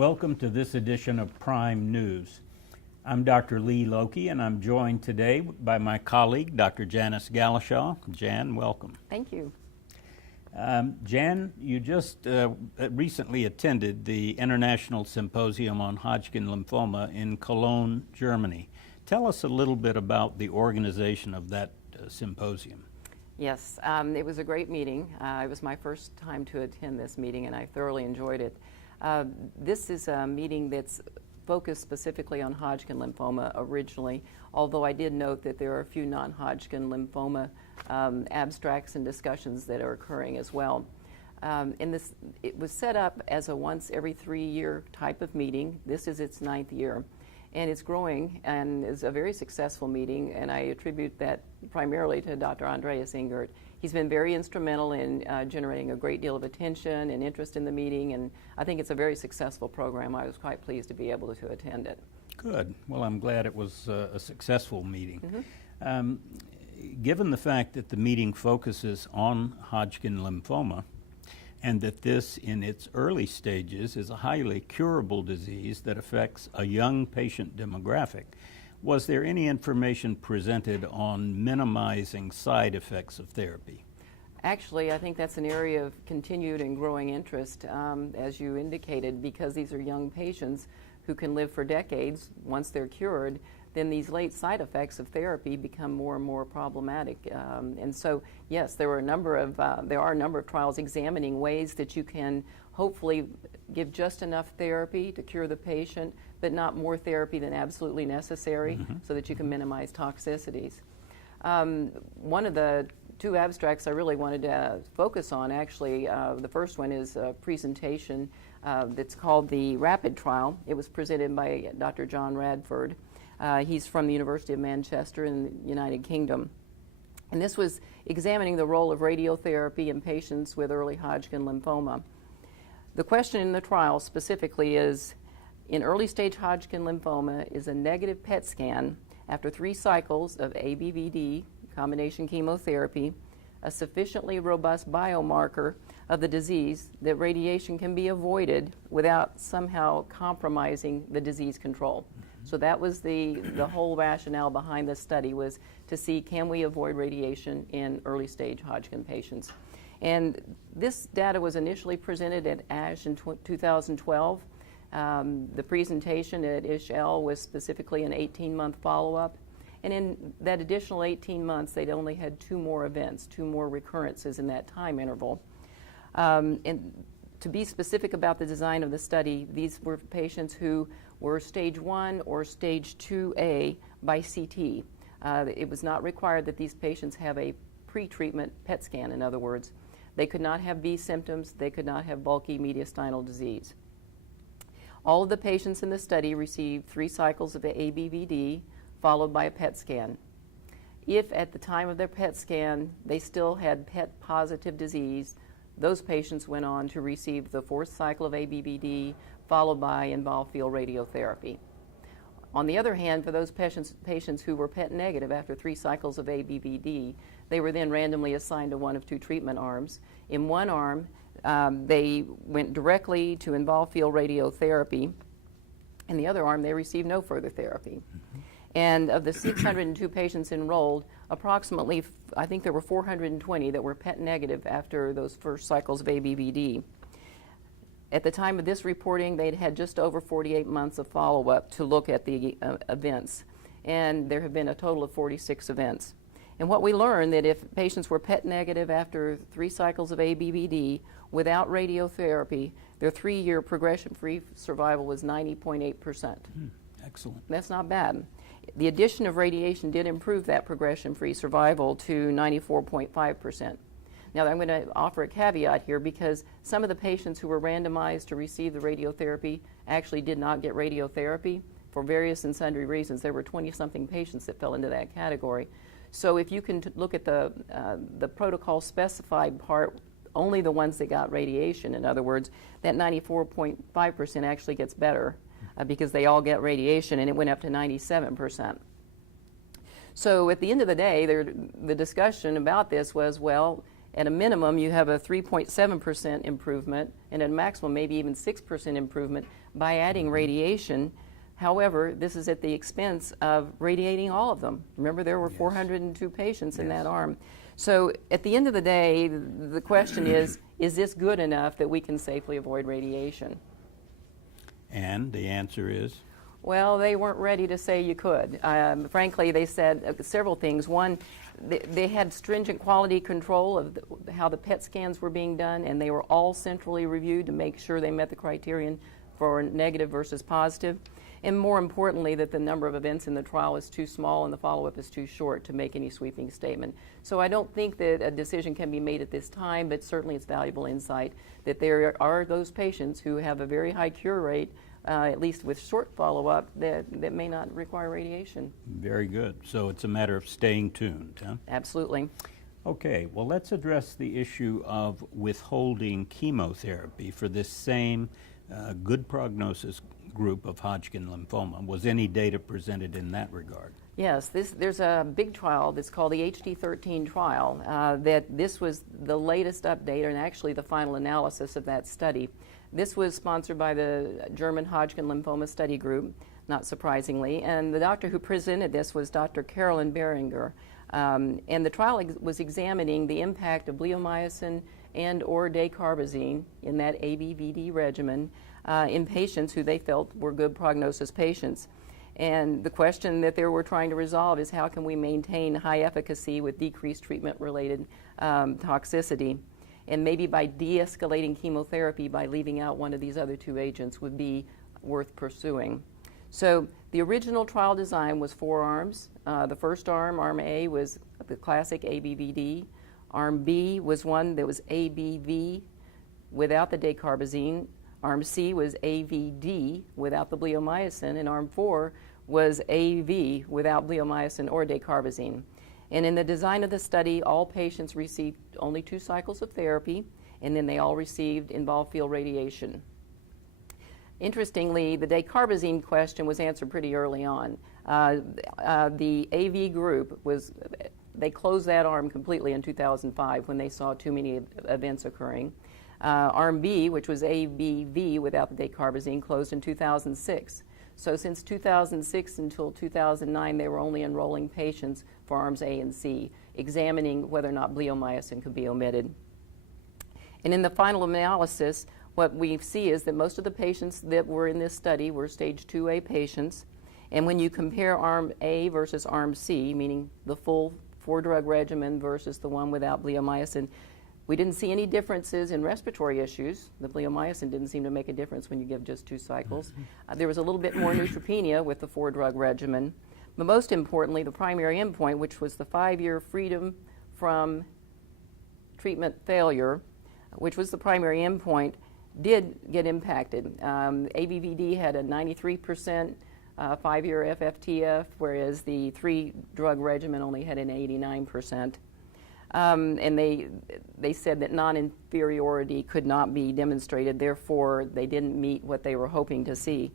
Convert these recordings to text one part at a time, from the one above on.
Welcome to this edition of Prime News. I'm Dr. Lee Lokey, and I'm joined today by my colleague, Dr. Janice Galleshaw. Jan, welcome. Thank you. Jan, you just recently attended the International Symposium on Hodgkin Lymphoma in Cologne, Germany. Tell us a little bit about the organization of that symposium. Yes, it was a great meeting. It was my first time to attend this meeting, and I thoroughly enjoyed it. This is a meeting that's focused specifically on Hodgkin lymphoma originally, although I did note that there are a few non-Hodgkin lymphoma abstracts and discussions that are occurring as well. It was set up as a once every 3-year type of meeting. This is its 9th year, and it's growing and is a very successful meeting, and I attribute that primarily to Dr. Andreas Ingert. He's been very instrumental in generating a great deal of attention and interest in the meeting, and I think it's a very successful program. I was quite pleased to be able to attend it. Good. Well, I'm glad it was a successful meeting. Mm-hmm. Given the fact that the meeting focuses on Hodgkin lymphoma, and that this, in its early stages, is a highly curable disease that affects a young patient demographic, was there any information presented on minimizing side effects of therapy? Actually, I think that's an area of continued and growing interest, as you indicated, because these are young patients who can live for decades. Once they're cured, then these late side effects of therapy become more and more problematic. And so, yes, there are a number of trials examining ways that you can hopefully give just enough therapy to cure the patient, but not more therapy than absolutely necessary, so that you can minimize toxicities. One of the 2 abstracts I really wanted to focus on, actually, the first one is a presentation that's called the RAPID trial. It was presented by Dr. John Radford. He's from the University of Manchester in the United Kingdom. And this was examining the role of radiotherapy in patients with early Hodgkin lymphoma. The question in the trial specifically is, in early stage Hodgkin lymphoma, is a negative PET scan after 3 cycles of ABVD, combination chemotherapy, a sufficiently robust biomarker of the disease that radiation can be avoided without somehow compromising the disease control? So that was the whole rationale behind this study, was to see, can we avoid radiation in early stage Hodgkin patients? And this data was initially presented at ASH in 2012. The presentation at ISHL was specifically an 18-month follow-up. And in that additional 18 months, they'd only had 2 more events, 2 more recurrences in that time interval. And to be specific about the design of the study, these were patients who were stage 1 or stage 2A by CT. It was not required that these patients have a pre-treatment PET scan, in other words. They could not have V symptoms. They could not have bulky mediastinal disease. All of the patients in the study received 3 cycles of ABVD, followed by a PET scan. If at the time of their PET scan they still had PET positive disease, those patients went on to receive the 4th cycle of ABVD, followed by involved field radiotherapy. On the other hand, for those patients who were PET negative after 3 cycles of ABVD, they were then randomly assigned to one of 2 treatment arms. In one arm, they went directly to involved field radiotherapy. In the other arm, they received no further therapy. And of the 602 patients enrolled, approximately, I think there were 420 that were PET negative after those first cycles of ABVD. At the time of this reporting, they'd had just over 48 months of follow-up to look at the events. And there have been a total of 46 events. And what we learned, that if patients were PET negative after 3 cycles of ABVD without radiotherapy, their 3-year progression-free survival was 90.8%. Excellent. That's not bad. The addition of radiation did improve that progression-free survival to 94.5%. Now, I'm going to offer a caveat here, because some of the patients who were randomized to receive the radiotherapy actually did not get radiotherapy for various and sundry reasons. There were 20-something patients that fell into that category. So if you can look at the protocol specified part, only the ones that got radiation, in other words, that 94.5% actually gets better because they all get radiation, and it went up to 97%. So at the end of the day, the discussion about this was, well, at a minimum, you have a 3.7% improvement, and at a maximum, maybe even 6% improvement by adding radiation. However, this is at the expense of radiating all of them. Remember, there were 402 patients in that arm. So at the end of the day, the question is this good enough that we can safely avoid radiation? And the answer is? Well, they weren't ready to say you could. Frankly, they said several things. One, they had stringent quality control of how the PET scans were being done, and they were all centrally reviewed to make sure they met the criterion for negative versus positive. And more importantly, that the number of events in the trial is too small and the follow-up is too short to make any sweeping statement. So I don't think that a decision can be made at this time, but certainly it's valuable insight that there are those patients who have a very high cure rate, at least with short follow-up, that may not require radiation. Very good. So it's a matter of staying tuned, huh? Absolutely. Okay, well, let's address the issue of withholding chemotherapy for this same good prognosis group of Hodgkin lymphoma. Was any data presented in that regard? Yes, there's a big trial that's called the HD13 trial. That this was the latest update and actually the final analysis of that study. This was sponsored by the German Hodgkin Lymphoma Study Group, not surprisingly, and the doctor who presented this was Dr. Carolyn Beringer. And the trial was examining the impact of bleomycin and or dacarbazine in that ABVD regimen in patients who they felt were good prognosis patients. And the question that they were trying to resolve is how can we maintain high efficacy with decreased treatment-related toxicity? And maybe by de-escalating chemotherapy by leaving out one of these other two agents would be worth pursuing. So the original trial design was 4 arms. The first arm, Arm A, was the classic ABVD. Arm B was one that was ABV without the dacarbazine. Arm C was AVD without the bleomycin, and Arm 4 was AV without bleomycin or dacarbazine. And in the design of the study, all patients received only 2 cycles of therapy, and then they all received involved field radiation. Interestingly, the dacarbazine question was answered pretty early on. The AV group they closed that arm completely in 2005 when they saw too many events occurring. Arm B, which was ABV without the dacarbazine, closed in 2006. So since 2006 until 2009, they were only enrolling patients for arms A and C, examining whether or not bleomycin could be omitted. And in the final analysis, what we see is that most of the patients that were in this study were stage 2A patients. And when you compare Arm A versus Arm C, meaning the full 4-drug regimen versus the one without bleomycin, we didn't see any differences in respiratory issues. The bleomycin didn't seem to make a difference when you give just 2 cycles. There was a little bit more neutropenia with the 4-drug regimen. But most importantly, the primary endpoint, which was the 5-year freedom from treatment failure, which was the primary endpoint, did get impacted. ABVD had a 93% 5-year FFTF, whereas the 3-drug regimen only had an 89%. And they said that non-inferiority could not be demonstrated, therefore they didn't meet what they were hoping to see.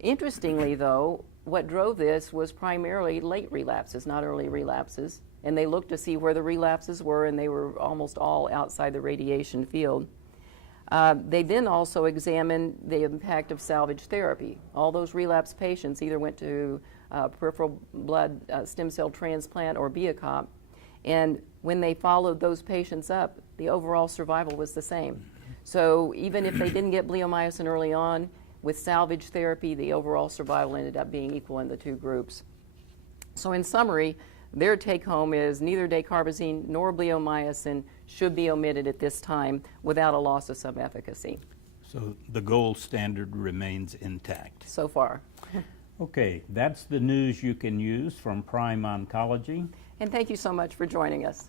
Interestingly, though, what drove this was primarily late relapses, not early relapses, and they looked to see where the relapses were, and they were almost all outside the radiation field. They then also examined the impact of salvage therapy. All those relapsed patients either went to peripheral blood stem cell transplant or BIACOP, and when they followed those patients up, the overall survival was the same. So even if they didn't get bleomycin early on, with salvage therapy, the overall survival ended up being equal in the 2 groups. So in summary, their take-home is neither dacarbazine nor bleomycin should be omitted at this time without a loss of some efficacy. So the gold standard remains intact. So far. Okay, that's the news you can use from Prime Oncology. And thank you so much for joining us.